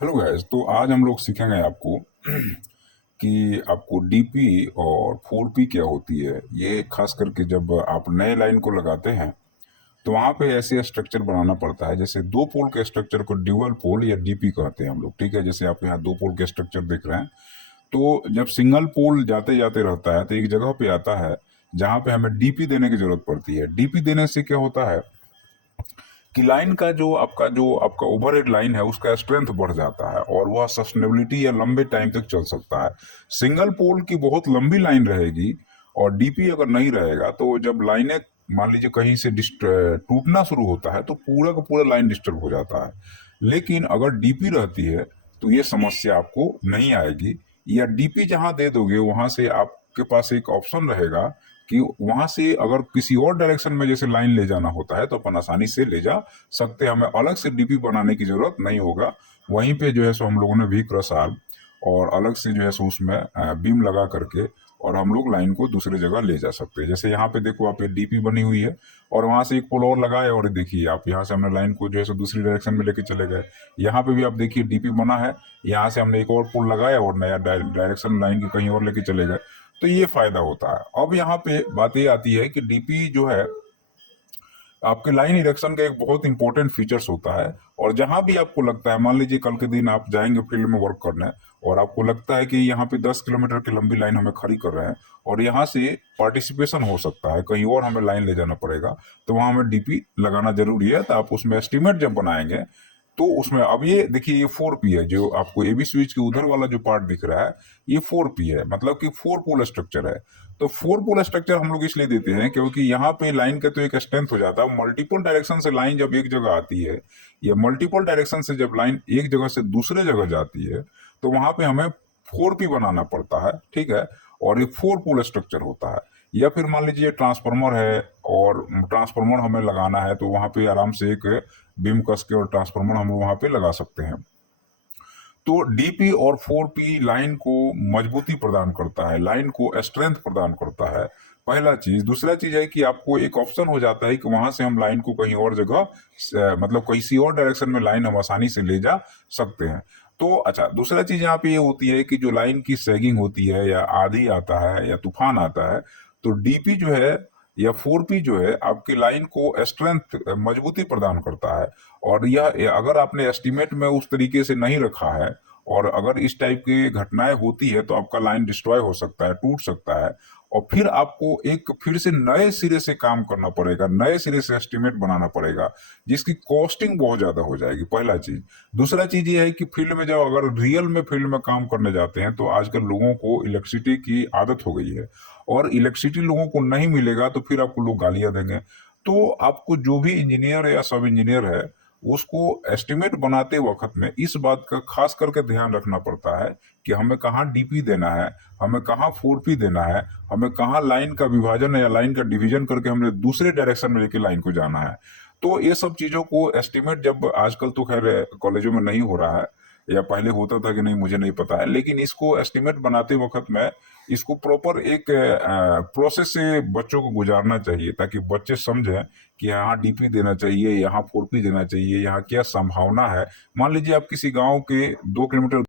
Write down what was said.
Hello guys. तो आज हम लोग सीखेंगे आपको कि आपको डीपी और 4पी क्या होती है। ये खास करके जब आप नए लाइन को लगाते हैं तो वहाँ पे ऐसे स्ट्रक्चर बनाना पड़ता है। जैसे दो पोल के स्ट्रक्चर को ड्यूअल पोल या डीपी कहते हैं हम लोग। ठीक है, जैसे आप यहाँ दो पोल के स्ट्रक्चर देख रहे हैं। तो जब सिंगल पोल जाते जाते रहता है तो एक जगह पे आता है जहाँ पे हमें डीपी देने की जरूरत पड़ती है। डीपी देने से क्या होता है कि लाइन का जो आपका ओवरहेड लाइन है उसका स्ट्रेंथ बढ़ जाता है और वह सस्टेनेबिलिटी या लंबे टाइम तक चल सकता है। सिंगल पोल की बहुत लंबी लाइन रहेगी और डीपी अगर नहीं रहेगा तो जब लाइनें मान लीजिए कहीं से टूटना शुरू होता है तो पूरा का पूरा लाइन डिस्टर्ब हो जाता है। लेकिन अगर डीपी रहती है तो ये समस्या आपको नहीं आएगी। या डीपी जहां दे दोगे वहां से आपके पास एक ऑप्शन रहेगा कि वहां से अगर किसी और डायरेक्शन में जैसे लाइन ले जाना होता है तो अपन आसानी से ले जा सकते हैं। हमें अलग से डीपी बनाने की जरूरत नहीं होगा। वहीं पे जो है सो हम लोगों ने भी क्रॉस आर्म और अलग से जो है सो उसमें बीम लगा करके और हम लोग लाइन को दूसरी जगह ले जा सकते हैं। जैसे यहाँ पे देखो, आप ये डीपी बनी हुई है और वहां से एक पोल और लगाए और देखिए आप यहाँ से हमने लाइन को जो है सो दूसरी डायरेक्शन में लेके चले गए। यहाँ पे भी आप देखिए डीपी बना है, यहाँ से हमने एक और पोल लगाया और नया डायरेक्शन लाइन की कहीं और लेके चले गए। तो ये फायदा होता है। अब यहाँ पे बात ये आती है कि डीपी जो है आपके लाइन इरेक्शन का एक बहुत इंपॉर्टेंट फीचर्स होता है। और जहां भी आपको लगता है, मान लीजिए कल के दिन आप जाएंगे फील्ड में वर्क करने और आपको लगता है कि यहाँ पे 10 किलोमीटर की लंबी लाइन हमें खड़ी कर रहे हैं और यहाँ से पार्टिसिपेशन हो सकता है, कहीं और हमें लाइन ले जाना पड़ेगा, तो वहां हमें डीपी लगाना जरूरी है। तो आप उसमें एस्टिमेट जब बनाएंगे तो उसमें अब ये देखिए, ये 4पी है। जो आपको एबी स्विच के उधर वाला जो पार्ट दिख रहा है ये 4पी है, मतलब कि फोर पोल स्ट्रक्चर है। तो फोर पोल स्ट्रक्चर हम लोग इसलिए देते हैं क्योंकि यहाँ पे लाइन का तो एक स्ट्रेंथ हो जाता है। मल्टीपल डायरेक्शन से लाइन जब एक जगह आती है या मल्टीपल डायरेक्शन से जब लाइन एक जगह से दूसरे जगह जाती है तो वहां पे हमें 4पी बनाना पड़ता है। ठीक है, और ये फोर पोल स्ट्रक्चर होता है। या फिर मान लीजिए ट्रांसफार्मर है और ट्रांसफार्मर हमें लगाना है तो वहां पे आराम से एक बीम कस के और ट्रांसफार्मर हम वहां पे लगा सकते हैं। तो डीपी और 4पी लाइन को मजबूती प्रदान करता है, लाइन को स्ट्रेंथ प्रदान करता है। पहला चीज। दूसरा चीज है कि आपको एक ऑप्शन हो जाता है कि वहां से हम लाइन को कहीं और जगह मतलब किसी और डायरेक्शन में लाइन हम आसानी से ले जा सकते हैं। तो अच्छा, दूसरा चीज यहाँ पे ये होती है कि जो लाइन की सैगिंग होती है या आधी आता है या तूफान आता है तो डीपी जो है या 4पी जो है आपकी लाइन को स्ट्रेंथ मजबूती प्रदान करता है। और यह अगर आपने एस्टिमेट में उस तरीके से नहीं रखा है और अगर इस टाइप की घटनाएं होती है तो आपका लाइन डिस्ट्रॉय हो सकता है, टूट सकता है। और फिर आपको एक फिर से नए सिरे से काम करना पड़ेगा, नए सिरे से एस्टिमेट बनाना पड़ेगा, जिसकी कॉस्टिंग बहुत ज्यादा हो जाएगी। पहला चीज। दूसरा चीज ये है कि फील्ड में जब अगर रियल में फील्ड में काम करने जाते हैं तो आजकल लोगों को इलेक्ट्रिसिटी की आदत हो गई है और इलेक्ट्रिसिटी लोगों को नहीं मिलेगा तो फिर आपको लोग गालियां देंगे। तो आपको जो भी इंजीनियर या सब इंजीनियर है उसको एस्टिमेट बनाते वक्त में इस बात का खास करके ध्यान रखना पड़ता है कि हमें कहाँ डीपी देना है, हमें कहाँ 4पी देना है, हमें कहाँ लाइन का विभाजन या लाइन का डिवीजन करके हमने दूसरे डायरेक्शन में लेके लाइन को जाना है। तो ये सब चीजों को एस्टिमेट जब आजकल तो खैर कॉलेजों में नहीं हो रहा है, या पहले होता था कि नहीं मुझे नहीं पता है, लेकिन इसको एस्टिमेट बनाते वक्त में इसको प्रॉपर एक प्रोसेस से बच्चों को गुजारना चाहिए ताकि बच्चे समझें कि यहाँ डीपी देना चाहिए, यहाँ 4पी देना चाहिए, यहाँ क्या संभावना है। मान लीजिए आप किसी गांव के 2 किलोमीटर